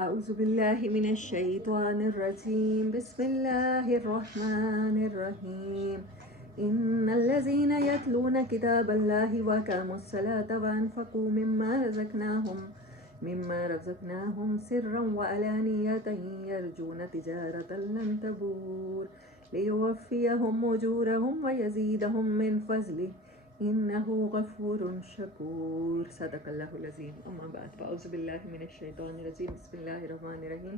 أعوذ بالله من الشيطان الرجيم بسم الله الرحمن الرحيم إن الذين يتلون كتاب الله وأقاموا الصلاة وأنفقوا مما رزقناهم سرا وعلانية يرجون تجارة لن تبور ليوفيهم أجورهم ويزيدهم من فضله إنه غفور شکور صدق اللہ العظیم اما بعد فاعوذ باللہ من الشیطان الرجیم بسم اللہ الرحمن الرحیم.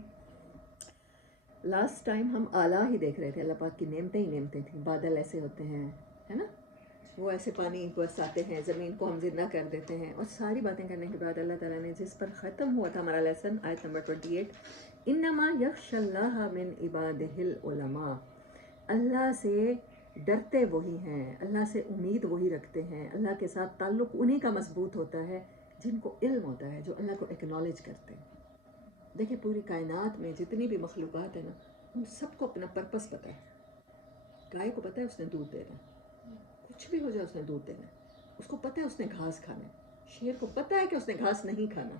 لاسٹ ٹائم ہم اعلیٰ ہی دیکھ رہے تھے، اللہ پاک کی نعمتیں ہی نعمتیں تھیں. بادل ایسے ہوتے ہیں، ہے نا، وہ ایسے پانی برساتے ہیں، زمین کو ہم زندہ کر دیتے ہیں. اور ساری باتیں کرنے کے بعد اللہ تعالیٰ نے جس پر ختم ہوا تھا ہمارا لیسن آیت نمبر 28، انما یخشی اللہ من عبادہ العلماء، اللہ سے ڈرتے وہی ہیں، اللہ سے امید وہی رکھتے ہیں، اللہ کے ساتھ تعلق انہی کا مضبوط ہوتا ہے جن کو علم ہوتا ہے، جو اللہ کو ایکنالج کرتے ہیں. دیکھیں پوری کائنات میں جتنی بھی مخلوقات ہیں نا، ان سب کو اپنا پرپس پتہ ہے. گائے کو پتہ ہے اس نے دودھ دینا ہے، کچھ بھی ہو جائے اس نے دودھ دینا ہے. اس کو پتہ ہے اس نے گھاس کھانا ہے. شیر کو پتہ ہے کہ اس نے گھاس نہیں کھانا.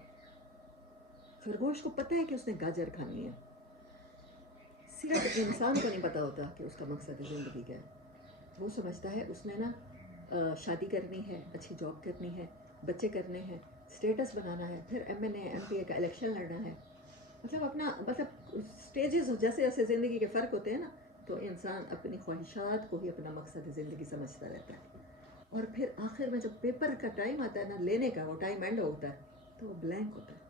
خرگوش کو پتہ ہے کہ اس نے گاجر کھانی ہے. صرف انسان کو نہیں پتہ ہوتا کہ اس کا مقصد زندگی کیا ہے. وہ سمجھتا ہے اس نے نا شادی کرنی ہے، اچھی جاب کرنی ہے، بچے کرنے ہیں، اسٹیٹس بنانا ہے، پھر MNA MPA کا الیکشن لڑنا ہے. مطلب اسٹیجز جیسے جیسے زندگی کے فرق ہوتے ہیں نا، تو انسان اپنی خواہشات کو ہی اپنا مقصد زندگی سمجھتا رہتا ہے. اور پھر آخر میں جب پیپر کا ٹائم آتا ہے نا لینے کا، وہ ٹائم اینڈ ہوتا ہے تو وہ بلینک ہوتا ہے،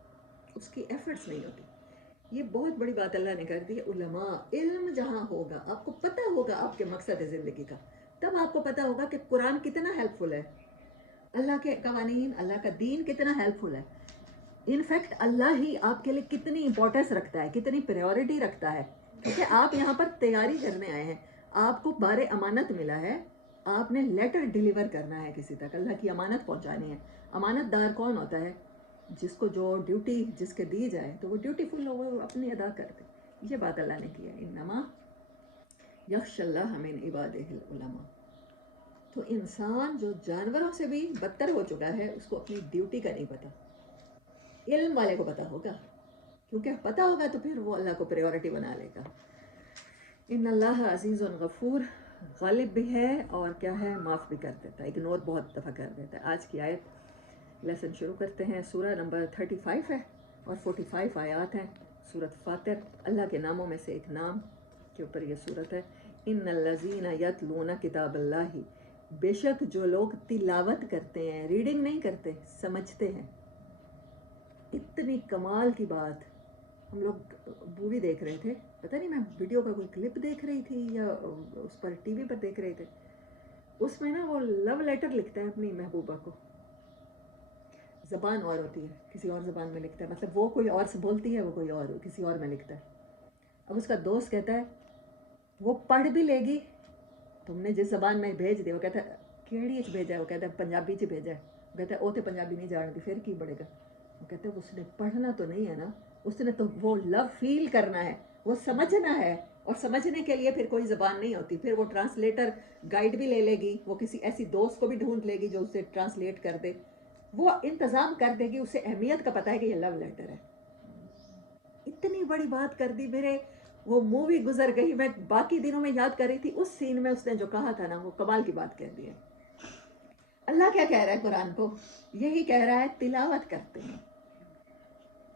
اس کی ایفرٹس نہیں ہوتی. یہ بہت بڑی بات اللہ نے کر دی ہے. علماء، علم جہاں ہوگا، آپ کو پتہ ہوگا آپ کے مقصد زندگی کا، تب آپ کو پتہ ہوگا کہ قرآن کتنا ہیلپ فل ہے، اللہ کے قوانین، اللہ کا دین کتنا ہیلپ فل ہے. انفیکٹ اللہ ہی آپ کے لیے کتنی امپورٹنس رکھتا ہے، کتنی پریورٹی رکھتا ہے. کیونکہ آپ یہاں پر تیاری کرنے آئے ہیں، آپ کو بار امانت ملا ہے، آپ نے لیٹر ڈیلیور کرنا ہے کسی تک، اللہ کی امانت پہنچانی ہے. امانت دار کون ہوتا ہے؟ جس کو جو ڈیوٹی جس کے دی جائے تو وہ ڈیوٹی فل ہو، وہ اپنی ادا کر دے. یہ بات اللہ نے کی ہے، انما یخشی اللہ من عبادہ العلماء. تو انسان جو جانوروں سے بھی بدتر ہو چکا ہے، اس کو اپنی ڈیوٹی کا نہیں پتہ. علم والے کو پتہ ہوگا، کیونکہ پتہ ہوگا تو پھر وہ اللہ کو پریورٹی بنا لے گا. ان اللہ عزیز غفور، غالب بھی ہے اور کیا ہے، معاف بھی کر دیتا ہے، اگنور بہت دفعہ کر دیتا ہے. آج کی آیت لیسن شروع کرتے ہیں. سورہ نمبر 35 ہے اور 45 آیات ہیں. سورۃ فاطر، اللہ کے ناموں میں سے ایک نام کے اوپر یہ سورت ہے. ان الذین یتلون کتاب اللہ، بے شک جو لوگ تلاوت کرتے ہیں، ریڈنگ نہیں کرتے، سمجھتے ہیں. اتنی کمال کی بات. ہم لوگ مووی دیکھ رہے تھے، پتہ نہیں میں ویڈیو کا کوئی کلپ دیکھ رہی تھی یا اس پر ٹی وی پر دیکھ رہے تھے. اس میں نا وہ لو لیٹر لکھتا ہے اپنی محبوبہ کو. زبان اور ہوتی ہے، کسی اور زبان میں لکھتا ہے، مطلب وہ کوئی اور سے بولتی ہے، وہ کوئی اور کسی اور میں لکھتا ہے. اب اس کا دوست کہتا ہے وہ پڑھ بھی لے گی، تم نے جس زبان میں بھیج دیا. وہ کہتا ہے کیڑی اچ بھیجا ہے؟ وہ کہتا ہے پنجابی چ بھیجا ہے. وہ کہتا ہے او تے پنجابی نہیں جانتی، پھر کی پڑھے گا. وہ کہتے ہیں اس نے پڑھنا تو نہیں ہے نا، اس نے تو وہ لو فیل کرنا ہے، وہ سمجھنا ہے. اور سمجھنے کے لیے پھر کوئی زبان نہیں ہوتی، پھر وہ ٹرانسلیٹر گائیڈ بھی لے لے گی، وہ کسی ایسی دوست کو بھی ڈھونڈ لے گی جو اسے ٹرانسلیٹ کر دے، وہ انتظام کر دے گی. اسے اہمیت کا پتہ ہے کہ یہ لو لیٹر ہے. اتنی بڑی بات کر دی. میرے وہ مووی گزر گئی، میں باقی دنوں میں یاد کر رہی تھی، اس سین میں اس نے جو کہا تھا نا، وہ کمال کی بات کہہ دی ہے. اللہ کیا کہہ رہا ہے قرآن کو؟ یہی کہہ رہا ہے تلاوت کرتے ہیں.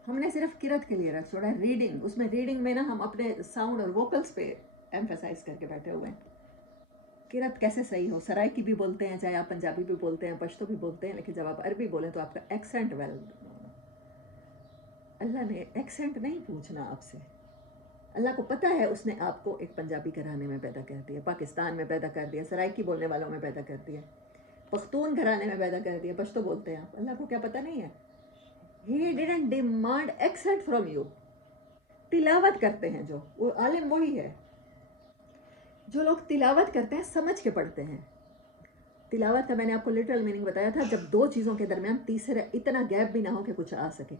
ہم نے صرف قرأت کے لیے رکھ چھوڑا ہے ریڈنگ. اس میں ریڈنگ میں نا ہم اپنے ساؤنڈ اور ووکلز پہ ایمفیسائز کر کے بیٹھے ہوئے ہیں. قرأت کیسے صحیح ہو؟ سرائکی بھی بولتے ہیں، چاہے آپ پنجابی بھی بولتے ہیں، پشتو بھی بولتے ہیں، لیکن جب آپ عربی بولیں تو آپ کا ایکسنٹ ویل. اللہ نے ایکسنٹ نہیں پوچھنا آپ سے. اللہ کو پتہ ہے اس نے آپ کو ایک پنجابی گھرانے میں پیدا کر دیا، پاکستان میں پیدا کر دیا، سرائکی بولنے والوں میں پیدا کر دیا، پختون گھرانے میں پیدا کر دیا، پشتو بولتے ہیں آپ. اللہ کو کیا پتہ نہیں ہے؟ He didn't demand accent from you. تلاوت کرتے ہیں جو، وہ عالم وہی ہے. جو لوگ تلاوت کرتے ہیں سمجھ کے پڑھتے ہیں. تلاوت کا میں نے آپ کو لٹرل میننگ بتایا تھا، جب دو چیزوں کے درمیان تیسرا اتنا گیپ بھی نہ ہو کہ کچھ آ سکے.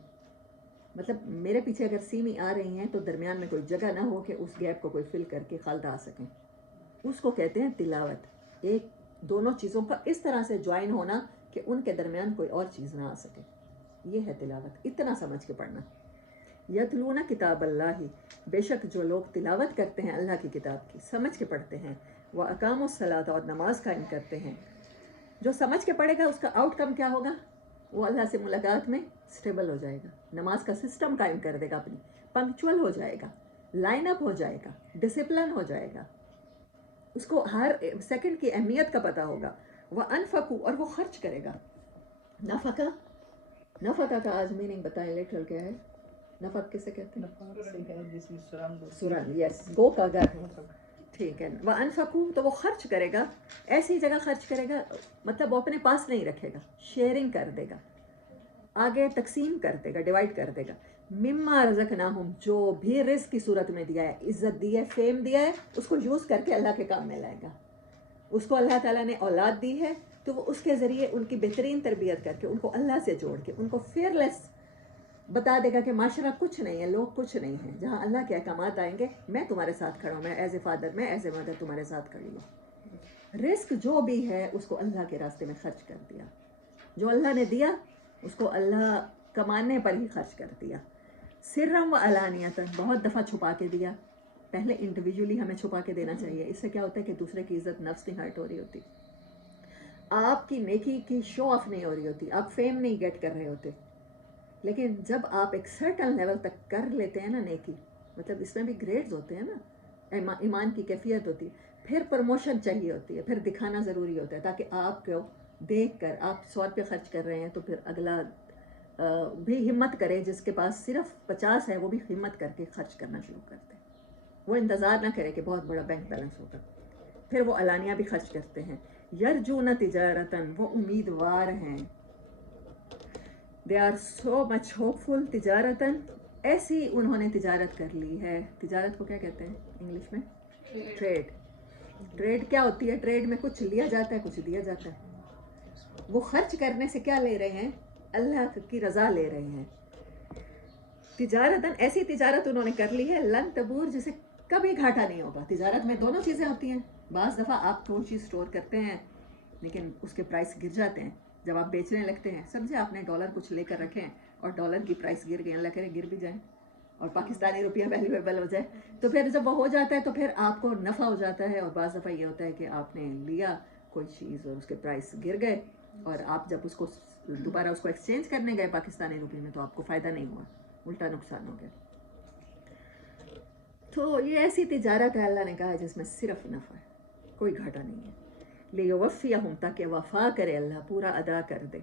مطلب میرے پیچھے اگر سیمی آ رہی ہیں تو درمیان میں کوئی جگہ نہ ہو کہ اس گیپ کو کوئی فل کر کے خالدہ آ سکیں. اس کو کہتے ہیں تلاوت. ایک دونوں چیزوں کا اس طرح سے جوائن ہونا کہ ان کے درمیان کوئی اور چیز نہ آ سکے، یہ ہے تلاوت. اتنا سمجھ کے پڑھنا. یتلون کتاب اللہ، بے شک جو لوگ تلاوت کرتے ہیں اللہ کی کتاب کی، سمجھ کے پڑھتے ہیں، وَأَقَامُوا الصَّلَاةَ اور نماز قائم کرتے ہیں. جو سمجھ کے پڑھے گا اس کا آؤٹ کم کیا ہوگا؟ وہ اللہ سے ملاقات میں سٹیبل ہو جائے گا، نماز کا سسٹم قائم کر دے گا، اپنی پنکچول ہو جائے گا، لائن اپ ہو جائے گا، ڈسپلن ہو جائے گا، اس کو ہر سیکنڈ کی اہمیت کا پتہ ہوگا. وَأَنفَقُوا اور وہ خرچ کرے گا. نفقہ، نفقہ کا آج میننگ بتائیں لٹرل کیا ہے؟ نفق کسے کہتے ہیں؟ سرنگ، یس، گو کا گھر، ٹھیک ہے. وَأَنفَقُوا تو وہ خرچ کرے گا، ایسی جگہ خرچ کرے گا، مطلب وہ اپنے پاس نہیں رکھے گا، شیئرنگ کر دے گا، آگے تقسیم کر دے گا، ڈیوائڈ کر دے گا. مما رزقناہم جو بھی رزق کی صورت میں دیا ہے، عزت دی ہے، فیم دیا ہے، اس کو یوز کر کے اللہ کے کام میں لائے گا. اس کو اللہ تعالیٰ نے اولاد دی ہے تو وہ اس کے ذریعے ان کی بہترین تربیت کر کے ان کو اللہ سے جوڑ کے ان کو فیئرلیس بتا دے گا کہ معاشرہ کچھ نہیں ہے، لوگ کچھ نہیں ہیں. جہاں اللہ کے احکامات آئیں گے میں تمہارے ساتھ کھڑا ہوں، میں ایز اے فادر، میں ایز اے مدر تمہارے ساتھ کھڑی ہوں. رزق جو بھی ہے اس کو اللہ کے راستے میں خرچ کر دیا، جو اللہ نے دیا اس کو اللہ کمانے پر ہی خرچ کر دیا. سرم و علانیتاً بہت دفعہ چھپا کے دیا. پہلے انڈیویجولی ہمیں چھپا کے دینا چاہیے، اس سے کیا ہوتا ہے کہ دوسرے کی عزت نفس نہیں ہرٹ ہو رہی ہوتی، آپ کی نیکی کی شو آف نہیں ہو رہی ہوتی، آپ فیم نہیں گیٹ کر رہے ہوتے. لیکن جب آپ ایک سرٹن لیول تک کر لیتے ہیں نا نیکی، مطلب اس میں بھی گریڈز ہوتے ہیں نا، ایمان کی کیفیت ہوتی ہے، پھر پروموشن چاہیے ہوتی ہے، پھر دکھانا ضروری ہوتا ہے تاکہ آپ کو دیکھ کر آپ 100 روپے خرچ کر رہے ہیں تو پھر اگلا بھی ہمت کرے، جس کے پاس صرف 50 ہے وہ بھی ہمت کر کے خرچ کرنا شروع کر دے. وہ انتظار نہ کرے کہ بہت بڑا بینک بیلنس ہوگا. پھر وہ علانیہ بھی خرچ کرتے ہیں. یرجون تجارتاً وہ امیدوار ہیں، they are so much hope فل تجارتاً ایسی انہوں نے تجارت کر لی ہے. تجارت کو کیا کہتے ہیں انگلش میں؟ ٹریڈ. ٹریڈ کیا ہوتی ہے؟ ٹریڈ میں کچھ لیا جاتا ہے، کچھ دیا جاتا ہے. وہ خرچ کرنے سے کیا لے رہے ہیں؟ اللہ کی رضا لے رہے ہیں. تجارتاً ایسی تجارت انہوں نے کر لی ہے لن تبور جسے کبھی گھاٹا نہیں ہوگا. تجارت میں دونوں چیزیں ہوتی ہیں. بعض دفعہ آپ کوئی چیز اسٹور کرتے ہیں لیکن اس کے پرائس گر جاتے ہیں جب آپ بیچنے لگتے ہیں. سمجھے آپ نے ڈالر کچھ لے کر رکھے ہیں اور ڈالر کی پرائس گر گئی، اللہ کرے گر بھی جائیں اور پاکستانی روپیہ ویلیویبل ہو جائے، تو پھر جب وہ ہو جاتا ہے تو پھر آپ کو نفع ہو جاتا ہے. اور بعض دفعہ یہ ہوتا ہے کہ آپ نے لیا کوئی چیز اور اس کے پرائس گر گئے اور آپ جب اس کو دوبارہ اس کو ایکسچینج کرنے گئے پاکستانی روپے میں تو آپ کو فائدہ نہیں ہوا، الٹا نقصان ہو گیا. تو یہ ایسی تجارت ہے اللہ نے کہا جس میں صرف نفع ہے، کوئی گھاٹا نہیں ہے. لیوفیہم تاکہ وفا کرے اللہ، پورا ادا کر دے،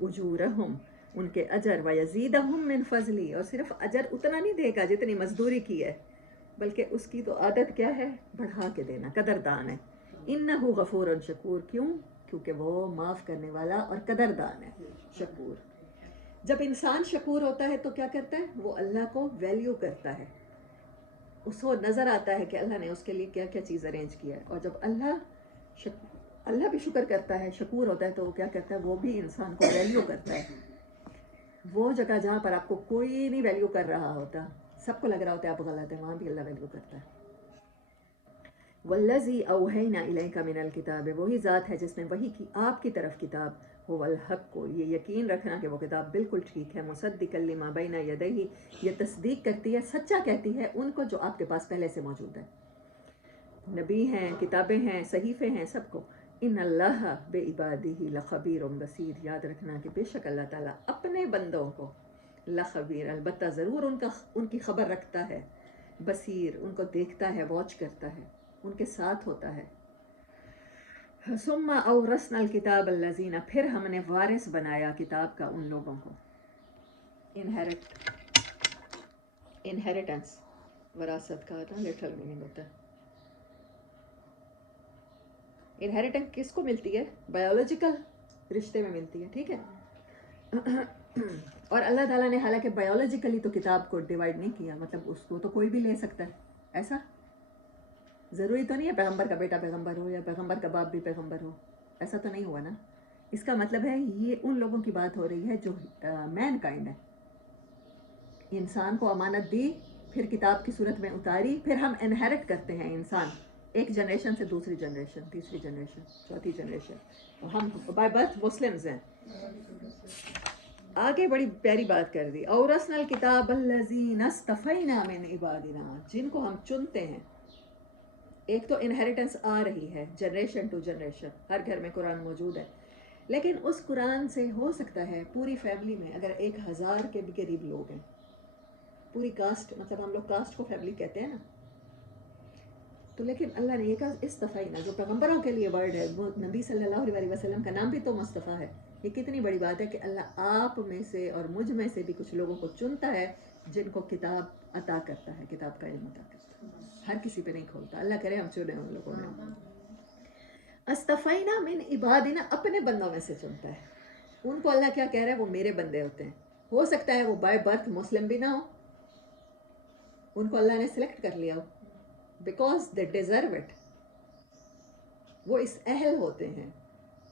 اجورہم ان کے اجر، ویزیدہم من فضلی اور صرف اجر اتنا نہیں دے گا جتنی مزدوری کی ہے، بلکہ اس کی تو عادت کیا ہے؟ بڑھا کے دینا، قدردان ہے. انہ غفور شکور، کیوں؟ کیونکہ وہ معاف کرنے والا اور قدردان ہے، شکور. جب انسان شکور ہوتا ہے تو کیا کرتا ہے؟ وہ اللہ کو ویلیو کرتا ہے، اس کو نظر آتا ہے کہ اللہ نے اس کے لیے کیا کیا چیز ارینج کیا ہے. اور جب اللہ بھی شکر کرتا ہے، شکور ہوتا ہے، تو وہ کیا کرتا ہے؟ وہ بھی انسان کو ویلیو کرتا ہے. وہ جگہ جہاں پر آپ کو کوئی نہیں ویلیو کر رہا ہوتا، سب کو لگ رہا ہوتا ہے آپ غلط ہیں، وہاں بھی اللہ ویلیو کرتا ہے. والذی اوحینا الیک من الکتاب، وہی ذات ہے جس نے وحی کی آپ کی طرف کتاب، هو الحق کو، یہ یقین رکھنا کہ وہ کتاب بالکل ٹھیک ہے، مصدقا لما بین یدیہ، یہ تصدیق کرتی ہے، سچا کہتی ہے ان کو جو آپ کے پاس پہلے سے موجود ہے. نبی ہیں، کتابیں ہیں، صحیفے ہیں، سب کو. ان اللہ بعبادہ لخبیر بصیر، یاد رکھنا کہ بے شک اللہ تعالیٰ اپنے بندوں کو لخبیر، البتہ ضرور ان کی خبر رکھتا ہے، بصیر ان کو دیکھتا ہے، واچ کرتا ہے، ان کے ساتھ ہوتا ہے. ثم اورثنا الکتاب الذین، پھر ہم نے وارث بنایا کتاب کا ان لوگوں کو. انہیریٹنس، وراثت کا نا لٹرل میننگ ہوتا ہے. انہیریٹنس کس کو ملتی ہے؟ بایولوجیکل رشتے میں ملتی ہے، ٹھیک ہے. اور اللہ تعالیٰ نے حالانکہ بایولوجیکلی تو کتاب کو ڈیوائڈ نہیں کیا، مطلب اس کو تو کوئی بھی لے سکتا ہے. ایسا ضروری تو نہیں ہے پیغمبر کا بیٹا پیغمبر ہو یا پیغمبر کا باپ بھی پیغمبر ہو، ایسا تو نہیں ہوا نا. اس کا مطلب ہے یہ ان لوگوں کی بات ہو رہی ہے جو مین کائنڈ ہے. انسان کو امانت دی، پھر کتاب کی صورت میں اتاری، پھر ہم انہیرٹ کرتے ہیں انسان ایک جنریشن سے دوسری جنریشن، تیسری جنریشن، چوتھی جنریشن. ہم بائی برتھ مسلمز ہیں. آگے بڑی پیاری بات کر دی، اورثنا الکتاب الذین اصطفینا من عبادنا، جن کو ہم چنتے ہیں. ایک تو انہیریٹنس آ رہی ہے جنریشن ٹو جنریشن، ہر گھر میں قرآن موجود ہے، لیکن اس قرآن سے ہو سکتا ہے پوری فیملی میں اگر 1000 کے بھی قریب لوگ ہیں، پوری کاسٹ، مطلب ہم لوگ کاسٹ کو فیملی کہتے ہیں نا، تو لیکن اللہ نے یہ کہا استفینا، جو پیغمبروں کے لیے ورڈ ہے، وہ نبی صلی اللہ علیہ وسلم کا نام بھی تو مصطفیٰ ہے. یہ کتنی بڑی بات ہے کہ اللہ آپ میں سے اور مجھ میں سے بھی کچھ لوگوں کو چنتا ہے جن کو کتاب عطا کرتا ہے، کتاب کا علم عطا کرتا ہے، ہر کسی پہ نہیں کھولتا. اللہ کرے ہم چنے ان لوگوں میں. استفینا من عبادنا، اپنے بندوں میں سے چنتا ہے. ان کو اللہ کیا کہہ رہا ہے؟ وہ میرے بندے ہوتے ہیں. ہو سکتا ہے وہ بائی برتھ مسلم بھی نہ ہو، ان کو اللہ نے سلیکٹ کر لیا ہو بیکاز دے ڈیزرو اٹ، وہ اس اہل ہوتے ہیں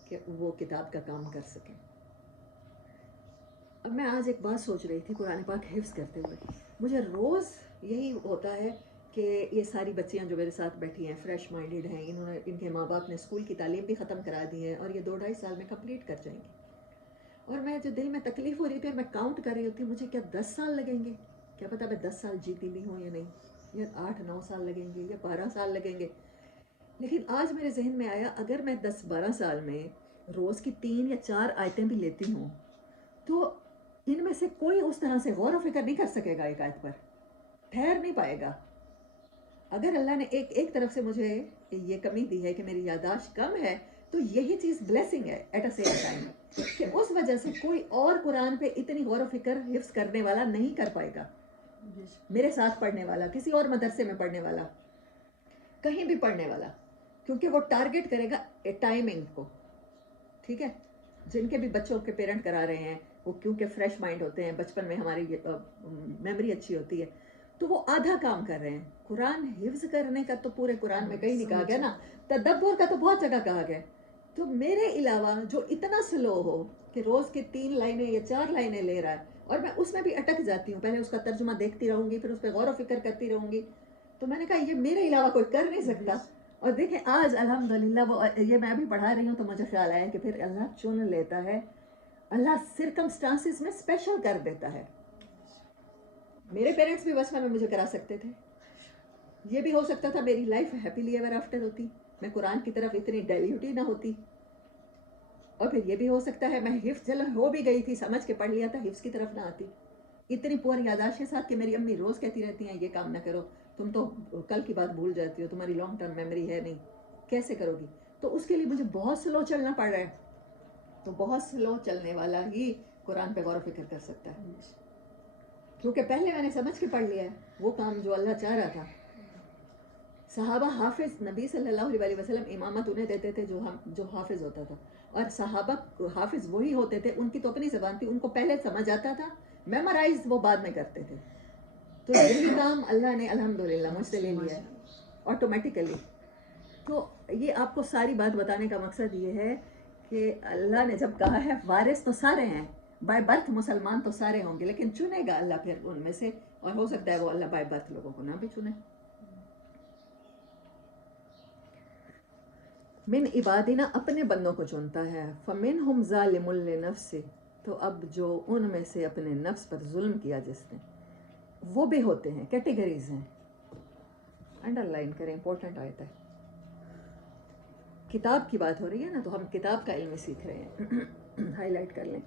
کہ وہ کتاب کا کام کر سکیں. اب میں آج ایک بات سوچ رہی تھی قرآن پاک حفظ کرتے ہوئے، مجھے روز یہی ہوتا ہے کہ یہ ساری بچیاں جو میرے ساتھ بیٹھی ہیں فریش مائنڈیڈ ہیں، انہوں نے، ان کے ماں باپ نے اسکول کی تعلیم بھی ختم کرا دی ہے اور یہ 2-2.5 سال میں کمپلیٹ کر جائیں گی. اور میں جو دل میں تکلیف ہو رہی تھی اور میں کاؤنٹ کر رہی ہوتی ہوں، مجھے کیا 10 سال لگیں گے؟ کیا پتہ میں 10 سال جیتی بھی ہوں یا نہیں، یا 8-9 سال لگیں گے یا 12 سال لگیں گے. لیکن آج میرے ذہن میں آیا اگر میں 10-12 سال میں روز کی 3 یا 4 آیتیں بھی لیتی ہوں تو ان میں سے کوئی اس طرح سے غور و فکر نہیں کر سکے گا ایک آیت پر، ٹھہر نہیں پائے گا. اگر اللہ نے ایک طرف سے مجھے یہ کمی دی ہے کہ میری یادداشت کم ہے، تو یہی چیز بلیسنگ ہے ایٹ اے سیم ٹائم، کہ اس وجہ سے کوئی اور قرآن پہ اتنی غور و فکر حفظ کرنے والا نہیں کر پائے گا. میرے ساتھ پڑھنے والا، کسی اور مدرسے میں پڑھنے والا، کہیں بھی پڑھنے والا، کیونکہ وہ ٹارگٹ کرے گا ٹائمنگ کو. ٹھیک ہے، جن کے بھی بچوں کے پیرنٹ کرا رہے ہیں، وہ کیونکہ فریش مائنڈ ہوتے ہیں، بچپن میں ہماری میموری اچھی ہوتی ہے، تو وہ آدھا کام کر رہے ہیں. قرآن حفظ کرنے کا تو پورے قرآن میں کہیں نہیں کہا گیا نا، تدبر کا تو بہت جگہ کہا گیا. تو میرے علاوہ جو اتنا سلو ہو کہ روز کی 3 لائنیں یا 4 لائنیں لے رہا ہے اور میں اس میں بھی اٹک جاتی ہوں، پہلے اس کا ترجمہ دیکھتی رہوں گی، پھر اس پہ غور و فکر کرتی رہوں گی، تو میں نے کہا یہ میرے علاوہ کوئی کر نہیں سکتا. اور دیکھیں آج الحمدللہ وہ یہ میں بھی پڑھا رہی ہوں تو مجھے خیال آیا کہ پھر اللہ چن لیتا ہے، اللہ سرکمسٹانسز میں اسپیشل کر دیتا ہے. میرے پیرنٹس بھی بچپن میں مجھے کرا سکتے تھے، یہ بھی ہو سکتا تھا میری لائف ہیپیلی ایور آفٹر ہوتی، میں قرآن کی طرف اتنی ڈائلیوٹی نہ ہوتی. اور پھر یہ بھی ہو سکتا ہے میں حفظ چل ہو بھی گئی تھی، سمجھ کے پڑھ لیا تھا، حفظ کی طرف نہ آتی. اتنی پور یاداشت کے ساتھ کہ میری امی روز کہتی رہتی ہیں یہ کام نہ کرو، تم تو کل کی بات بھول جاتی ہو، تمہاری لانگ ٹرم میموری ہے نہیں، کیسے کرو گی؟ تو اس کے لیے مجھے بہت سلو چلنا پڑ رہا ہے. تو بہت سلو چلنے والا ہی قرآن پہ غور و فکر کر سکتا ہے، کیونکہ پہلے میں نے سمجھ کے پڑھ لیا ہے وہ کام جو اللہ چاہ رہا تھا. صحابہ حافظ، نبی صلی اللہ علیہ وسلم امامت انہیں دیتے تھے جو حافظ ہوتا تھا، اور صحابہ حافظ وہی ہوتے تھے، ان کی تو اپنی زبان تھی، ان کو پہلے سمجھ آتا تھا، میمورائز وہ بعد میں کرتے تھے. تو یہی کام اللہ نے الحمدللہ مجھ سے لے لیا ہے آٹومیٹیکلی. تو یہ آپ کو ساری بات بتانے کا مقصد یہ ہے کہ اللہ نے جب کہا ہے وارث تو سارے ہیں، بائی برتھ مسلمان تو سارے ہوں گے، لیکن چنے گا اللہ پھر ان میں سے، اور ہو سکتا ہے وہ اللہ بائی برتھ لوگوں کو نہ بھی چنے. من عبادنا، اپنے بندوں کو چنتا ہے. فمنہم ظالم لنفسہ، تو اب جو ان میں سے اپنے نفس پر ظلم کیا جس نے، وہ بھی ہوتے ہیں، کیٹیگریز ہیں. انڈر لائن کریں، امپورٹنٹ آیت ہے. کتاب کی بات ہو رہی ہے نا، تو ہم کتاب کا علم سیکھ رہے ہیں، ہائی لائٹ کر لیں.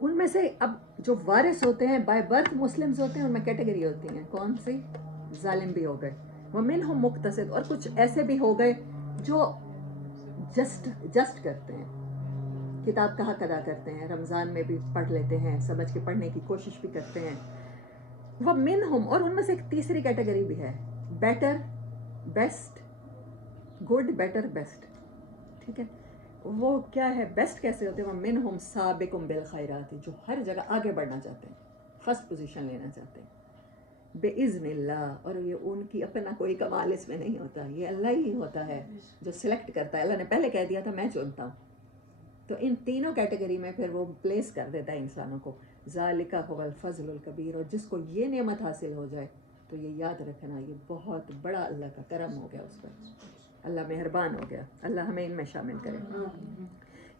ان میں سے اب جو وارث ہوتے ہیں بائی برتھ مسلمز ہوتے ہیں، ان میں کیٹیگری ہوتی ہیں. کون سی؟ ظالم بھی ہو گئے، ومنہم مقتصد، اور کچھ ایسے بھی ہو گئے جو جسٹ کرتے ہیں، کتاب کا حق ادا کرتے ہیں، رمضان میں بھی پڑھ لیتے ہیں، سمجھ کے پڑھنے کی کوشش بھی کرتے ہیں. ومنہم، اور ان میں سے ایک تیسری کیٹیگری بھی ہے، better, best, good, better, best. ٹھیک ہے، وہ کیا ہے؟ بیسٹ کیسے ہوتے ہیں؟ ومنہم سابق بالخیرات، جو ہر جگہ آگے بڑھنا چاہتے ہیں، فرسٹ پوزیشن لینا چاہتے ہیں، بِإِذْنِ اللہ. اور یہ ان کی اپنا کوئی کمال اس میں نہیں ہوتا، یہ اللہ ہی ہوتا ہے جو سلیکٹ کرتا ہے. اللہ نے پہلے کہہ دیا تھا میں چنتا ہوں، تو ان تینوں کیٹیگری میں پھر وہ پلیس کر دیتا ہے انسانوں کو. ذالک هو الفضل الکبیر، اور جس کو یہ نعمت حاصل ہو جائے تو یہ یاد رکھنا یہ بہت بڑا اللہ کا کرم ہو گیا اس پر، اللہ مہربان ہو گیا. اللہ ہمیں ان میں شامل کرے.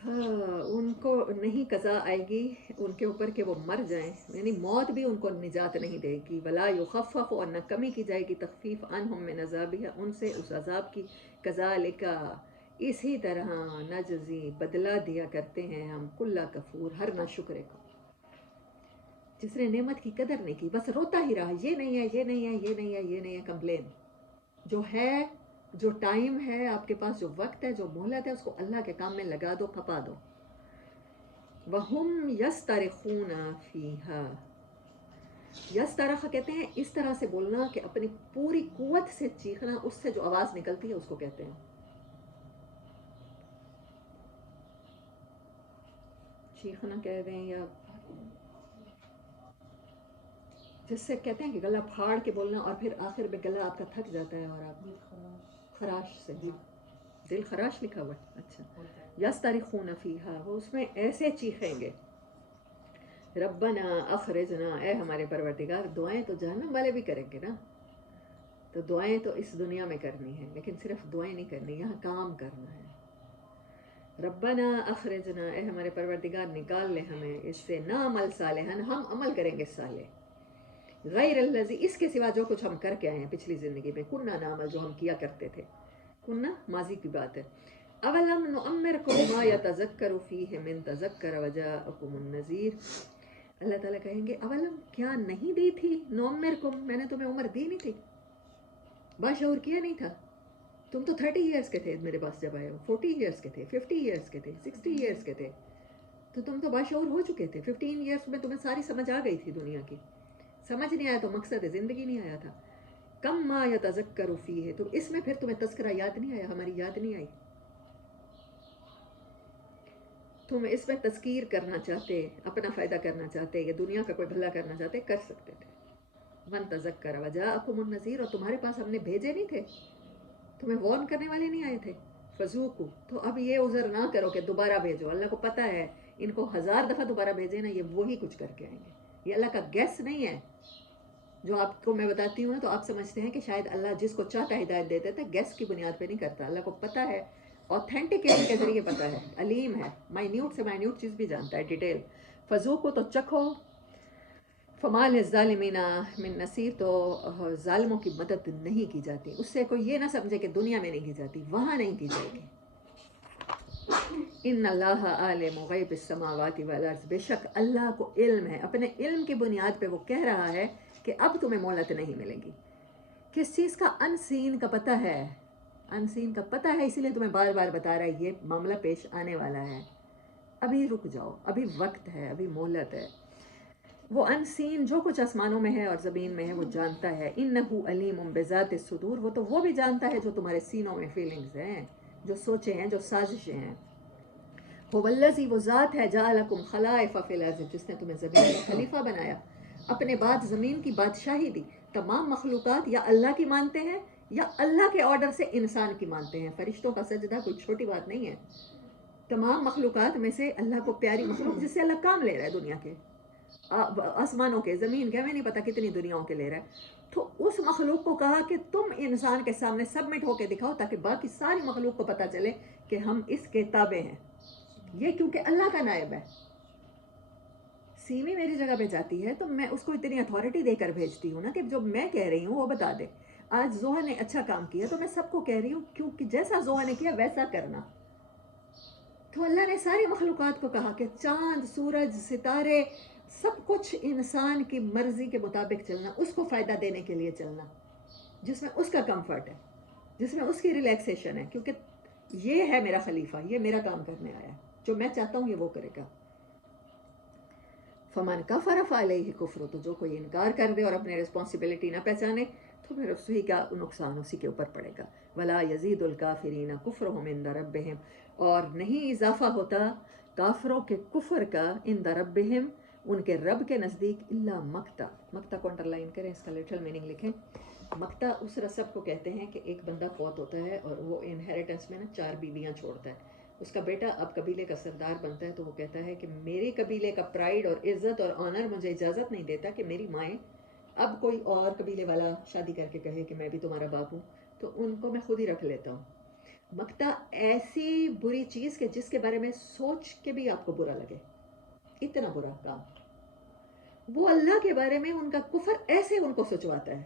ہاں ان کو نہیں قضا آئے گی ان کے اوپر کہ وہ مر جائیں، یعنی موت بھی ان کو نجات نہیں دے گی، ولا یخفف، اور نہ کمی کی جائے گی تخفیف عنہم من عذابہ، ان سے اس عذاب کی، کذالک، اسی طرح نجزی، بدلہ دیا کرتے ہیں ہم کل کفور، ہر نہ شکرے کو، جس نے نعمت کی قدر نہیں کی، بس روتا ہی رہا، یہ نہیں ہے، یہ نہیں ہے، یہ نہیں ہے، یہ نہیں ہے، کمپلین جو ہے، جو ٹائم ہے آپ کے پاس، جو وقت ہے، جو مہلت ہے، اس کو اللہ کے کام میں لگا دو، کھپا دو. وَهُمْ يَسْتَرِخُونَ فِيهَا، یسترخ کہتے ہیں اس طرح سے بولنا کہ اپنی پوری قوت سے چیخنا، اس سے جو آواز نکلتی ہے اس کو کہتے ہیں چیخنا کہہ دیں، یا جس سے کہتے ہیں کہ گلا پھاڑ کے بولنا اور پھر آخر میں گلا آپ کا تھک جاتا ہے اور آپ خراش سے، دل خراش لکھا ہوا ہے، اچھا، یسترخون فیہا، وہ اس میں ایسے چیخیں گے، ربنا اخرجنا، اے ہمارے پروردگار، دعائیں تو جہنم والے بھی کریں گے نا، تو دعائیں تو اس دنیا میں کرنی ہے، لیکن صرف دعائیں نہیں کرنی، یہاں کام کرنا ہے. ربنا اخرجنا، اے ہمارے پروردگار نکال لے ہمیں اس سے، نعمل صالحا، ہم عمل کریں گے صالح، غیر الذی، اس کے سوا جو کچھ ہم کر کے آئے ہیں پچھلی زندگی میں، کننا نعمل، جو ہم کیا کرتے تھے، کننا ماضی کی بات ہے. اولم نعمرکم ما یتذکر فیہ من تذکر وجاءکم النذیر، اللہ تعالیٰ کہیں گے اولم، کیا نہیں دی تھی، نعمرکم، میں نے تمہیں عمر دی نہیں تھی، باشعور کیا نہیں تھا، تم تو 30 ایئرس کے تھے میرے پاس جب آئے ہو، 40 ایئرس کے تھے، 50 ایئرس کے تھے، 60 ایئرس کے تھے، تو تم تو باشعور ہو چکے تھے، 15 ایئرس میں تمہیں ساری سمجھ آ گئی تھی دنیا کی، سمجھ نہیں آیا تو مقصد زندگی نہیں آیا تھا. کم ما یتذکر فیہ، تو اس میں پھر تمہیں تذکرہ یاد نہیں آیا، ہماری یاد نہیں آئی، تم اس میں تذکیر کرنا چاہتے، اپنا فائدہ کرنا چاہتے یا دنیا کا کوئی بھلا کرنا چاہتے، کر سکتے تھے. من تذکر وجاءکم النذیر، اور تمہارے پاس ہم نے بھیجے نہیں تھے، تمہیں وارن کرنے والے نہیں آئے تھے، فذوقوا، تو اب یہ عذر نہ کرو کہ دوبارہ بھیجو، اللہ کو پتہ ہے ان کو 1000 دفعہ دوبارہ بھیجے نا یہ وہی کچھ کر کے آئیں گے، یہ اللہ کا گیس نہیں ہے. جو آپ کو میں بتاتی ہوں نا تو آپ سمجھتے ہیں کہ شاید اللہ جس کو چاہتا ہے ہدایت دے دیتا ہے، گیس کی بنیاد پہ نہیں کرتا، اللہ کو پتہ ہے، اوتھینٹیکیٹ کے ذریعے پتہ ہے، علیم ہے، مائنیوٹ سے مائنیوٹ چیز بھی جانتا ہے، ڈیٹیل. فذوقوا، تو چکھو، فما للظالمین من نصیر، تو ظالموں کی مدد نہیں کی جاتی، اس سے کوئی یہ نہ سمجھے کہ دنیا میں نہیں کی جاتی، وہاں نہیں کی جائے گی. ان اللہ عالم غیب السماوات والارض، بے شک اللہ کو علم ہے، اپنے علم کی بنیاد پہ وہ کہہ رہا ہے کہ اب تمہیں مہلت نہیں ملے گی. کس چیز کا؟ ان سین کا پتہ ہے، ان سین کا پتہ ہے، اسی لیے تمہیں بار بار بتا رہا ہے یہ معاملہ پیش آنے والا ہے، ابھی رک جاؤ، ابھی وقت ہے، ابھی مہلت ہے. وہ ان سین جو کچھ آسمانوں میں ہے اور زمین میں ہے وہ جانتا ہے. انہ علیم بذات الصدور، وہ تو وہ بھی جانتا ہے جو تمہارے سینوں میں فیلنگز ہیں، جو سوچیں ہیں، جو سازشیں ہیں. هو الذی، وہ ذات ہے، جعلکم خلائف فی الارض، جس نے تمہیں زمین کا خلیفہ بنایا، اپنے بعد زمین کی بادشاہی دی. تمام مخلوقات یا اللہ کی مانتے ہیں یا اللہ کے آرڈر سے انسان کی مانتے ہیں. فرشتوں کا سجدہ کوئی چھوٹی بات نہیں ہے، تمام مخلوقات میں سے اللہ کو پیاری مخلوق جس سے اللہ کام لے رہا ہے دنیا کے، آسمانوں کے، زمین کے، ہمیں نہیں پتا کتنی دنیاؤں کے لے رہا ہے، تو اس مخلوق کو کہا کہ تم انسان کے سامنے سبمٹ ہو کے دکھاؤ تاکہ باقی ساری مخلوق کو پتا چلے کہ ہم اس کے تابع ہیں. یہ کیونکہ اللہ کا نائب ہے. سیمی میری جگہ پہ جاتی ہے تو میں اس کو اتنی اتھارٹی دے کر بھیجتی ہوں نا کہ جو میں کہہ رہی ہوں وہ بتا دے. آج زوہا نے اچھا کام کیا تو میں سب کو کہہ رہی ہوں کیونکہ جیسا زوہا نے کیا ویسا کرنا. تو اللہ نے ساری مخلوقات کو کہا کہ چاند، سورج، ستارے، سب کچھ انسان کی مرضی کے مطابق چلنا، اس کو فائدہ دینے کے لیے چلنا، جس میں اس کا کمفرٹ ہے، جس میں اس کی ریلیکسیشن ہے، کیونکہ یہ ہے میرا خلیفہ، یہ میرا کام کرنے آیا ہے، جو میں چاہتا ہوں یہ وہ کرے گا. فمن کفر فعلیہ کفر، تو جو کوئی انکار کر دے اور اپنے رسپانسبلٹی نہ پہچانے تو پھر اسی کا نقصان اسی کے اوپر پڑے گا. ولا یزید الکافرین کفرہم عند ربہم، اور نہیں اضافہ ہوتا کافروں کے کفر کا عند ربہم، ان کے رب کے نزدیک، الا مقتا. مقتا کو انڈر لائن کریں، اس کا لٹرل میننگ لکھیں. مقتا اس رسب کو کہتے ہیں کہ ایک بندہ فوت ہوتا ہے اور وہ انہیریٹنس میں نا 4 بیویاں چھوڑتا ہے، اس کا بیٹا اب قبیلے کا سردار بنتا ہے تو وہ کہتا ہے کہ میرے قبیلے کا پرائیڈ اور عزت اور آنر مجھے اجازت نہیں دیتا کہ میری مائیں اب کوئی اور قبیلے والا شادی کر کے کہے کہ میں بھی تمہارا باپ ہوں، تو ان کو میں خود ہی رکھ لیتا ہوں. مقتا ایسی بری چیز کہ جس کے بارے میں سوچ کے بھی آپ کو برا لگے، اتنا برا کام. وہ اللہ کے بارے میں ان کا کفر ایسے ان کو سوچواتا ہے.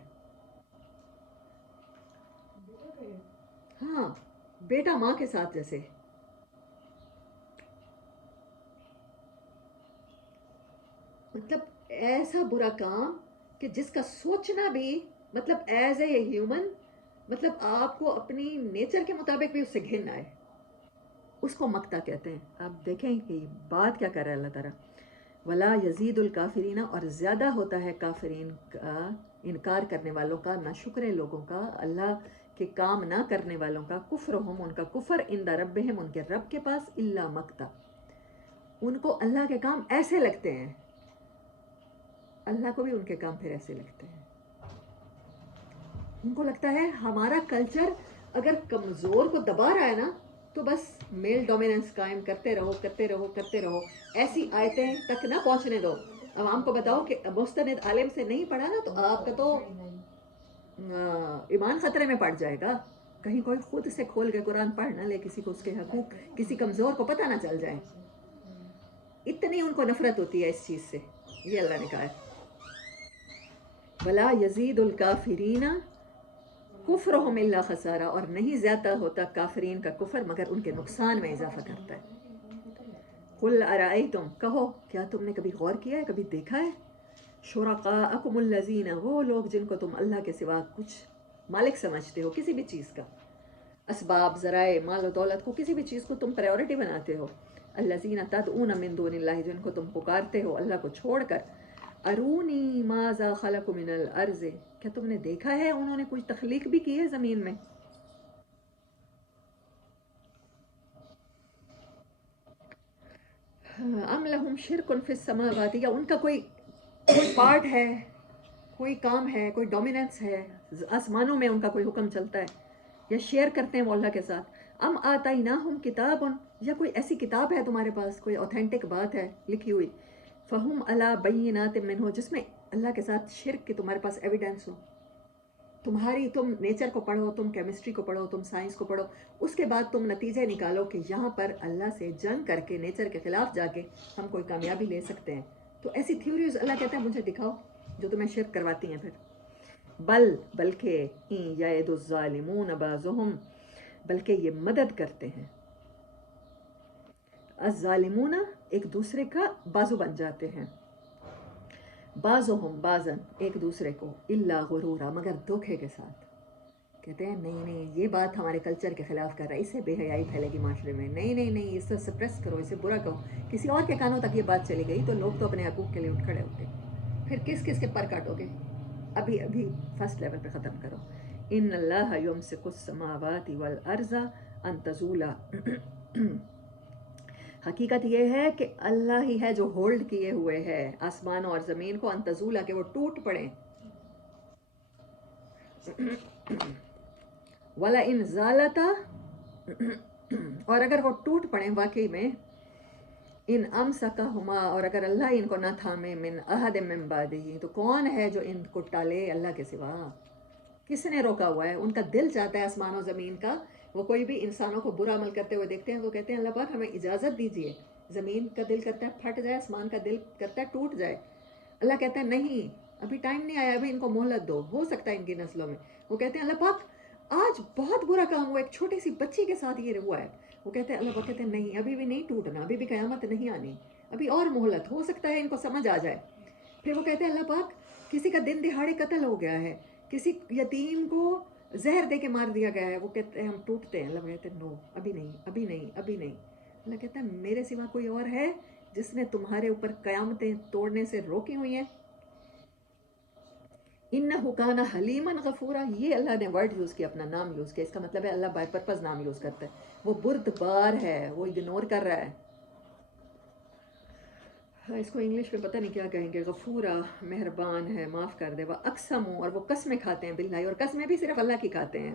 ہاں، بیٹا ماں کے ساتھ جیسے. مطلب ایسا برا کام کہ جس کا سوچنا بھی، مطلب ایز اے ہیومن، مطلب آپ کو اپنی نیچر کے مطابق بھی اس سے گھن آئے، اس کو مقتا کہتے ہیں. آپ دیکھیں کہ بات کیا کر رہا ہے اللہ تعالیٰ. ولا یزید الکافرین، اور زیادہ ہوتا ہے کافرین کا، انکار کرنے والوں کا، ناشکر لوگوں کا، اللہ کے کام نہ کرنے والوں کا، کفرہم، ان کا کفر، عند ربہم، ان کے رب کے پاس، الا مقتا، ان کو اللہ کے کام ایسے لگتے ہیں، اللہ کو بھی ان کے کام پھر ایسے لگتے ہیں. ان کو لگتا ہے ہمارا کلچر اگر کمزور کو دبا رہا ہے نا، تو بس میل ڈومیننس قائم کرتے رہو کرتے رہو کرتے رہو، ایسی آیتیں تک نہ پہنچنے دو. عوام کو بتاؤ کہ مستند عالم سے نہیں پڑھا نا تو آپ کا تو ایمان خطرے میں پڑ جائے گا. کہیں کوئی خود سے کھول کے قرآن پڑھ نہ لے، کسی کو اس کے حقوق کسی کمزور کو پتہ نہ چل جائے. اتنی ان کو نفرت ہوتی ہے اس چیز سے. یہ اللہ نے کہا ہے ولا یزید الکافرین کفرہم الا خسارہ، اور نہیں زیادہ ہوتا کافرین کا کفر مگر ان کے نقصان میں اضافہ کرتا ہے. قل ارائیتم، کہو کیا تم نے کبھی غور کیا ہے، کبھی دیکھا ہے، شرکاءکم الذین، وہ لوگ جن کو تم اللہ کے سوا کچھ مالک سمجھتے ہو کسی بھی چیز کا، اسباب، ذرائع، مال و دولت کو، کسی بھی چیز کو تم پریورٹی بناتے ہو، الذین تدعون من دون اللہ، جن کو تم پکارتے ہو اللہ کو چھوڑ کر، ارونی ماذا خلق من الارض، کیا تم نے دیکھا ہے انہوں نے کچھ تخلیق بھی کی ہے زمین میں. ام لہم شرک فی السماوات، یا ان کا کوئی پارٹ ہے، کوئی کام ہے، کوئی ڈومیننس ہے آسمانوں میں، ان کا کوئی حکم چلتا ہے یا شیئر کرتے ہیں وہ اللہ کے ساتھ. ام آتیناہم کتاب، یا کوئی ایسی کتاب ہے تمہارے پاس، کوئی اوتھینٹک بات ہے لکھی ہوئی، فہم علی بینات منہ، جس میں اللہ کے ساتھ شرک کی تمہارے پاس ایویڈنس ہو. تمہاری، تم نیچر کو پڑھو، تم کیمسٹری کو پڑھو، تم سائنس کو پڑھو، اس کے بعد تم نتیجے نکالو کہ یہاں پر اللہ سے جنگ کر کے، نیچر کے خلاف جا کے ہم کوئی کامیابی لے سکتے ہیں. تو ایسی تھیوریز اللہ کہتا ہے مجھے دکھاؤ جو تمہیں شرک کرواتی ہیں. پھر بلکہ ان یعد الظالمون بعضهم، بلکہ یہ مدد کرتے ہیں الظالمون، ایک دوسرے کا بازو بن جاتے ہیں، بعضهم بعضا، ایک دوسرے کو، الا غرورا، مگر دھوکے کے ساتھ. کہتے ہیں نہیں نہیں یہ بات ہمارے کلچر کے خلاف کر رہا ہے، اس سے بے حیائی پھیلے گی معاشرے میں، نہیں نہیں نہیں اس سے سپریس کرو، اسے برا کہو. کسی اور کے کانوں تک یہ بات چلی گئی تو لوگ تو اپنے حقوق کے لیے اٹھ کھڑے ہوتے. پھر کس کس کے پر کاٹو گے؟ ابھی ابھی فرسٹ لیول پہ ختم کرو. ان اللہ یمسک السماوات والارض ان تزولا، حقیقت یہ ہے کہ اللہ ہی ہے جو ہولڈ کیے ہوئے ہے آسمانوں اور زمین کو، ان تزولا، کہ وہ ٹوٹ پڑیں. ولا ان زالتا، اور اگر وہ ٹوٹ پڑیں واقعی میں، ان امسکہما، اور اگر اللہ ان کو نہ تھامے، من احد من بعدہ، تو کون ہے جو ان کو ٹالے اللہ کے سوا؟ کس نے روکا ہوا ہے؟ ان کا دل چاہتا ہے آسمان و زمین کا. وہ کوئی بھی انسانوں کو برا عمل کرتے ہوئے دیکھتے ہیں تو کہتے ہیں اللہ پاک ہمیں اجازت دیجیے. زمین کا دل کرتا ہے پھٹ جائے، آسمان کا دل کرتا ہے ٹوٹ جائے. اللہ کہتا ہے نہیں، ابھی ٹائم نہیں آیا، ابھی ان کو مہلت دو، ہو سکتا ہے ان کی نسلوں میں. وہ کہتے ہیں اللہ پاک آج بہت برا کام ہوا، ایک چھوٹی سی بچی کے ساتھ یہ ہوا ہے. وہ کہتے ہیں اللہ پاک کہتے ہیں نہیں، ابھی بھی نہیں ٹوٹنا، ابھی بھی قیامت نہیں آنی، ابھی اور مہلت، ہو سکتا ہے ان کو سمجھ آ جائے. پھر وہ کہتے ہیں اللہ پاک کسی کا دن دہاڑے قتل ہو گیا ہے، کسی یتیم کو زہر دے کے مار دیا گیا ہے، وہ کہتے ہیں ہم ٹوٹتے ہیں. اللہ کہتے ہیں نو، ابھی نہیں ابھی نہیں ابھی نہیں. اللہ کہتا ہے میرے سوا کوئی اور ہے جس نے تمہارے اوپر قیامتیں توڑنے سے روکی ہوئی ہیں؟ انہ کان حلیما غفورا، یہ اللہ نے ورڈ یوز کیا، اپنا نام یوز کیا. اس کا مطلب ہے اللہ بائی پرپز نام یوز کرتا ہے. وہ بردبار ہے، وہ اگنور کر رہا ہے. اس کو انگلش میں پتہ نہیں کیا کہیں گے. غفورا، مہربان ہے، معاف کر دے. وہ اقسم، اور وہ قسمیں کھاتے ہیں باللہ، اور قسمیں بھی صرف اللہ کی کھاتے ہیں.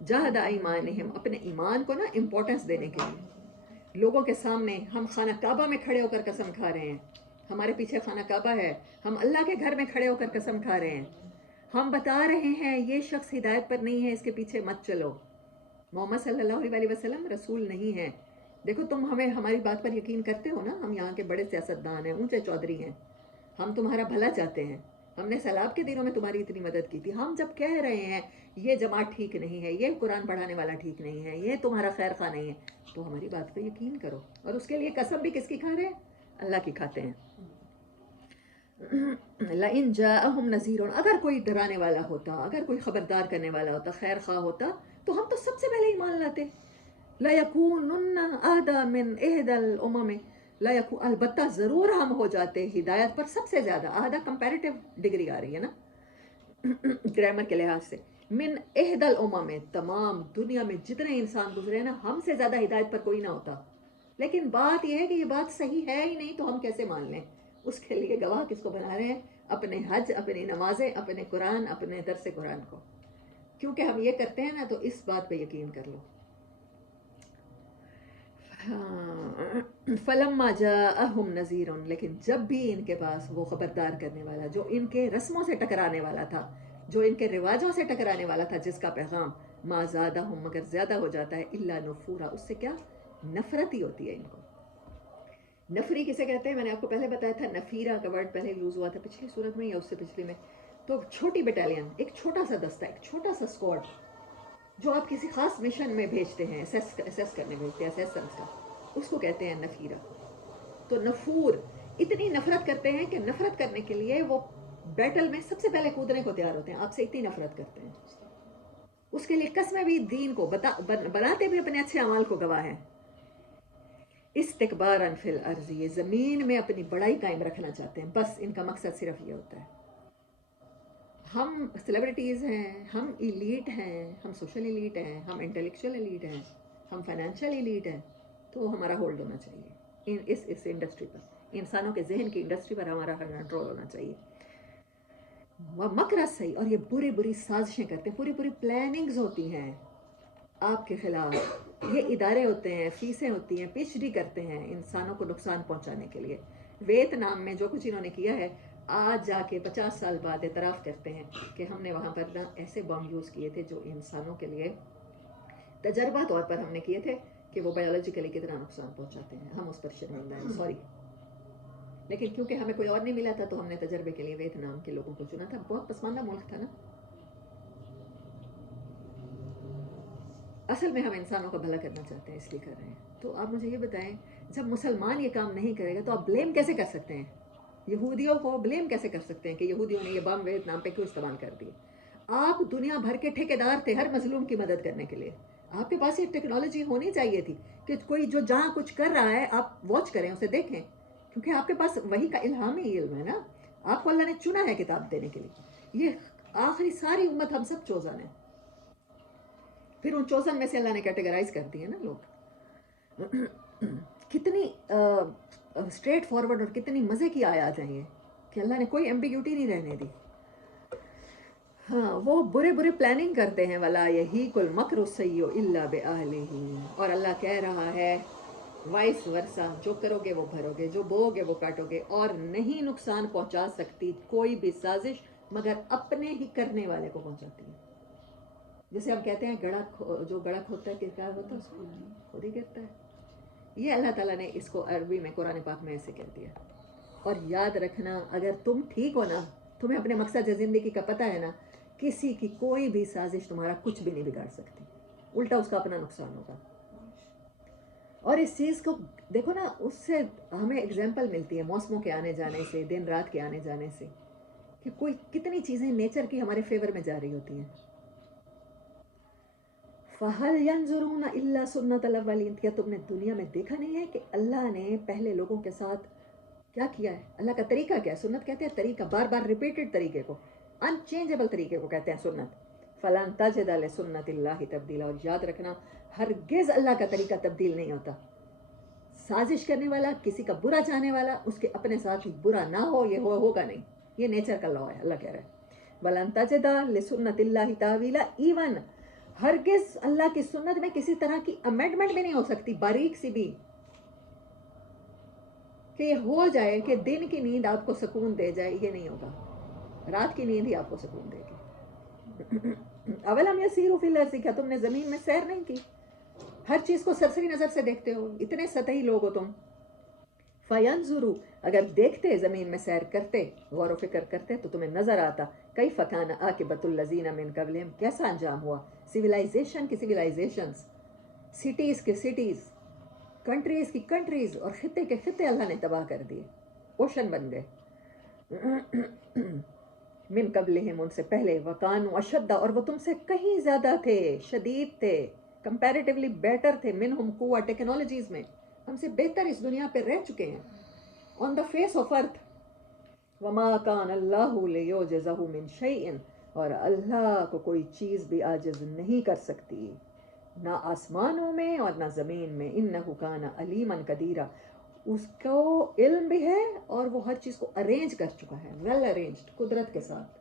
جہد ایمانہم، اپنے ایمان کو نا امپورٹنس دینے کے لیے لوگوں کے سامنے. ہم خانہ کعبہ میں کھڑے ہو کر قسم کھا رہے ہیں، ہمارے پیچھے خانہ کعبہ ہے، ہم اللہ کے گھر میں کھڑے ہو کر قسم کھا رہے ہیں. ہم بتا رہے ہیں یہ شخص ہدایت پر نہیں ہے، اس کے پیچھے مت چلو. محمد صلی اللہ علیہ وسلم رسول نہیں ہیں. دیکھو تم ہمیں ہماری بات پر یقین کرتے ہو نا, ہم یہاں کے بڑے سیاستدان ہیں, اونچے چودھری ہیں, ہم تمہارا بھلا چاہتے ہیں, ہم نے سیلاب کے دنوں میں تمہاری اتنی مدد کی تھی. ہم جب کہہ رہے ہیں یہ جماعت ٹھیک نہیں ہے, یہ قرآن پڑھانے والا ٹھیک نہیں ہے, یہ تمہارا خیر خواہ نہیں ہے, تو ہماری بات پہ یقین کرو. اور اس کے لیے قسم بھی کس کی کھا رہے ہیں؟ اللہ کی کھاتے ہیں. لَإِن جَاءَهُمْ نَذِيرٌ, اگر کوئی ڈرانے والا ہوتا, اگر کوئی خبردار کرنے والا ہوتا, خیر خواہ ہوتا, تو ہم تو سب سے پہلے ایمان لاتے. لَيَكُونُنَّ أَهْدَىٰ مِنْ إِحْدَى الْأُمَمِ, البتہ ضرور ہم ہو جاتے ہدایت پر سب سے زیادہ. آہدہ کمپیریٹیو ڈگری آ رہی ہے نا گرامر کے لحاظ سے. من احد الامم, تمام دنیا میں جتنے انسان گزرے ہیں نا, ہم سے زیادہ ہدایت پر کوئی نہ ہوتا. لیکن بات یہ ہے کہ یہ بات صحیح ہے ہی نہیں, تو ہم کیسے مان لیں؟ اس کے لیے گواہ کس کو بنا رہے ہیں؟ اپنے حج, اپنی نمازیں, اپنے قرآن, اپنے درس قرآن کو. کیونکہ ہم یہ کرتے ہیں نا, تو اس بات پہ یقین کر لو. فلما جاءہم نذیر, لیکن جب بھی ان کے پاس وہ خبردار کرنے والا, جو ان کے رسموں سے ٹکرانے والا تھا, جو ان کے رواجوں سے ٹکرانے والا تھا, جس کا پیغام, ما زادہم, مگر زیادہ ہو جاتا ہے, الا نفورا, اس سے کیا نفرت ہی ہوتی ہے ان کو. نفری کسے کہتے ہیں؟ میں نے آپ کو پہلے بتایا تھا, نفیرہ کا ورڈ پہلے یوز ہوا تھا پچھلی صورت میں یا اس سے پچھلی میں. تو چھوٹی بٹالین, ایک چھوٹا سا دستہ, ایک چھوٹا سا اسکواڈ, جو آپ کسی خاص مشن میں بھیجتے ہیں, اسیس کرنے بھیجتے ہیں, اسیسنس کا, اس کو کہتے ہیں نفیرہ. تو نفور اتنی نفرت کرتے ہیں کہ نفرت کرنے کے لیے وہ بیٹل میں سب سے پہلے کودنے کو تیار ہوتے ہیں. آپ سے اتنی نفرت کرتے ہیں, اس کے لیے قسمیں بھی دین کو بناتے بھی اپنے اچھے اعمال کو گواہ ہیں. استکباراً فی الارض, یہ زمین میں اپنی بڑائی قائم رکھنا چاہتے ہیں, بس ان کا مقصد صرف یہ ہوتا ہے. ہم سیلیبریٹیز ہیں, ہم ایلیٹ ہیں, ہم سوشل ایلیٹ ہیں, ہم انٹلیکچوئل ایلیٹ ہیں, ہم فائنینشیل ایلیٹ ہیں, تو ہمارا ہولڈ ہونا چاہیے اس انڈسٹری پر, انسانوں کے ذہن کی انڈسٹری پر ہمارا کنٹرول ہونا چاہیے. مکر صحیح, اور یہ بری بری سازشیں کرتے ہیں, پوری پوری پلاننگز ہوتی ہیں آپ کے خلاف. یہ ادارے ہوتے ہیں, فیسیں ہوتی ہیں, پیش ڈی کرتے ہیں انسانوں کو نقصان پہنچانے کے لیے. ویتنام میں جو کچھ انہوں نے کیا ہے, آج جا کے 50 سال بعد اعتراف کرتے ہیں کہ ہم نے وہاں پر ایسے بم یوز کیے تھے جو انسانوں کے لیے تجربہ طور پر ہم نے کیے تھے کہ وہ بایولوجیکلی کتنا نقصان پہنچاتے ہیں. ہم اس پر شرمندہ ہیں, سوری. لیکن کیونکہ ہمیں کوئی اور نہیں ملا تھا, تو ہم نے تجربے کے لیے ویتنام کے لوگوں کو چنا تھا. بہت پسماندہ ملک تھا نا. اصل میں ہم انسانوں کا بھلا کرنا چاہتے ہیں, اس لیے کر رہے ہیں. تو آپ مجھے یہ بتائیں, جب مسلمان یہ کام نہیں کرے گا تو آپ بلیم کیسے کر سکتے ہیں؟ یہودیوں کو بلیم کیسے کر سکتے ہیں کہ یہودیوں نے یہ بم ویتنام پہ کیوں استعمال کر دیے؟ آپ دنیا بھر کے ٹھیکیدار تھے ہر مظلوم کی مدد کرنے کے لیے. آپ کے پاس یہ ٹیکنالوجی ہونی چاہیے تھی کہ کوئی جو جہاں کچھ کر رہا ہے آپ واچ کریں, اسے دیکھیں, کیونکہ آپ کے پاس وہی کا الہامی علم ہے نا. آپ کو اللہ نے چنا ہے کتاب دینے کے لیے. یہ آخری ساری امت, ہم سب چوزن ہیں. پھر ان چوزن میں سے اللہ نے کیٹیگرائز کر دی ہے نا لوگ. کتنی اسٹریٹ فارورڈ اور کتنی مزے کی آیات ہیں یہ, کہ اللہ نے کوئی ایمبیگیوٹی نہیں رہنے دی. ہاں, وہ برے برے پلاننگ کرتے ہیں. ولا یحیق المکر السیء الا باہلہ, اور اللہ کہہ رہا ہے وائس ورسا, جو کرو گے وہ بھرو گے, جو بو گے وہ کاٹو گے, اور نہیں نقصان پہنچا سکتی کوئی بھی سازش مگر اپنے ہی کرنے والے کو پہنچاتی ہے. جیسے ہم کہتے ہیں جو گڑھا کھودتا ہے کہ کیا ہوتا ہے, اس کو خود ہی گرتا ہے. یہ اللہ تعالیٰ نے اس کو عربی میں قرآن پاک میں ایسے کہہ دیا. اور یاد رکھنا, اگر تم ٹھیک ہو نا, تمہیں اپنے مقصد زندگی کا پتہ ہے نا, کسی کی کوئی بھی سازش تمہارا کچھ بھی نہیں بگاڑ سکتی, الٹا اس کا اپنا نقصان ہوگا. اور اس چیز کو دیکھو نا, اس سے ہمیں اگزامپل ملتی ہے موسموں کے آنے جانے سے, دن رات کے آنے جانے سے, کہ کوئی کتنی چیزیں نیچر کی ہمارے فیور میں جا رہی ہوتی ہیں. فَهَلْ يَنْظُرُونَ إِلَّا سُنَّةَ الْأَوَّلِينَ, کیا تم نے دنیا میں دیکھا نہیں ہے کہ اللہ نے پہلے لوگوں کے ساتھ کیا کیا ہے؟ اللہ کا طریقہ کیا ہے؟ سنت کہتے ہیں طریقہ, بار بار ریپیٹڈ طریقے کو, انچینجبل طریقے کو کہتے ہیں سنت. فَلَن تَجِدَ لِسُنَّةِ اللَّهِ تَبْدِيلًا, اور یاد رکھنا ہرگز اللہ کا طریقہ تبدیل نہیں ہوتا. سازش کرنے والا, کسی کا برا چاہنے والا, اس کے اپنے ساتھ ہی برا نہ ہو, یہ ہوگا نہیں. یہ نیچر کا لا ہے. اللہ کہہ رہا ہے وَلَن تَجِدَ لِسُنَّةِ اللَّهِ تَأْوِيلًا, ایون ہرگز اللہ کی سنت میں کسی طرح کی امینڈمنٹ بھی نہیں ہو سکتی, باریک سی بھی, کہ یہ ہو جائے کہ دن کی نیند آپ کو سکون دے جائے. یہ نہیں ہوگا, رات کی نیند ہی آپ کو سکون دے گی. اولم یسیروا فی الارض، کیا تم نے زمین میں سیر نہیں کی؟ ہر چیز کو سرسری نظر سے دیکھتے ہو، اتنے سطحی لوگ ہو تم. فینظروا، اگر دیکھتے زمین میں سیر کرتے، غور و فکر کرتے تو تمہیں نظر آتا کیف کان عاقبۃ الذین من قبلہم، کیسا انجام ہوا سویلائزیشن کی سویلائزیشنز، سٹیز کے سٹیز، کنٹریز کی کنٹریز، اور خطے کے خطے اللہ نے تباہ کر دیے، اوشن بن گئے. من قبلہم، ان سے پہلے، وکانوا اشد، اور وہ تم سے کہیں زیادہ تھے، شدید تھے، کمپیریٹیولی بیٹر تھے، منہم قوہ، ٹیکنالوجیز میں ہم سے بہتر اس دنیا پہ رہ چکے ہیں، آن دا فیس آف ارتھ. وما کان اللہ لیعجزہ من شیء، اور اللہ کو کوئی چیز بھی عاجز نہیں کر سکتی، نہ آسمانوں میں اور نہ زمین میں. انہ کان علیما قدیرا، اس کو علم بھی ہے اور وہ ہر چیز کو ارینج کر چکا ہے، ویل ارینجڈ، قدرت کے ساتھ.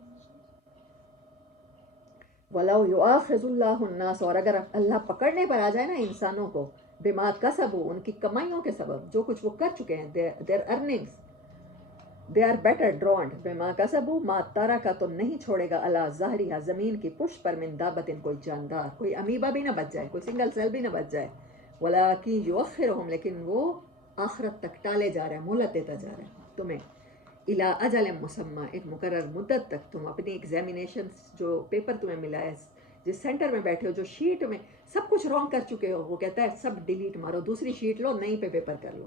وَلَوْ يُؤَاخِذُ اللَّهُ النَّاسَ، اور اگر اللہ پکڑنے پر آ جائے نا انسانوں کو، بما کسبوا، ان کی کمائیوں کے سبب، جو کچھ وہ کر چکے ہیں، their earnings they are better drawn بما کسبوا ما ترک، تو نہیں چھوڑے گا اللہ ظاہریہ، زمین کی پشت پر، من دابت، کوئی جاندار، کوئی امیبا بھی نہ بچ جائے، کوئی سنگل سیل بھی نہ بچ جائے. وَلَٰكِن يُؤَخِّرُهُمْ، لیکن وہ آخرت تک ٹالے جا رہے ہیں، مہلت دیتا جا رہا ہے تمہیں. الا اجل مسمى، ایک مقرر مدت تک تم اپنی ایگزامینیشن، جو پیپر تمہیں ملا ہے، جس سینٹر میں بیٹھے ہو، جو شیٹ میں سب کچھ رانگ کر چکے ہو، وہ کہتا ہے سب ڈیلیٹ مارو، دوسری شیٹ لو، نئی پہ پیپر کر لو.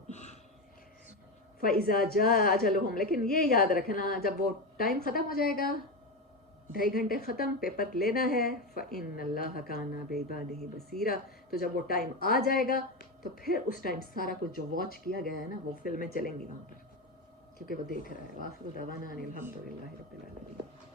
فَإِذَا جَاءَ أَجَلُهُمْ، لیکن یہ یاد رکھنا جب وہ ٹائم ختم ہو جائے گا، 2.5 گھنٹے ختم، پیپر لینا ہے، فَإِنَّ اللَّهَ كَانَ بِعِبَادِهِ بَصِيرًا، تو جب وہ ٹائم آ جائے گا تو پھر اس ٹائم سارا کچھ جو واچ کیا گیا ہے نا، وہ فلمیں چلیں گی وہاں پر، کیونکہ وہ دیکھ رہا ہے. وآخر دعوانا ان الحمد للہ رب العالمین.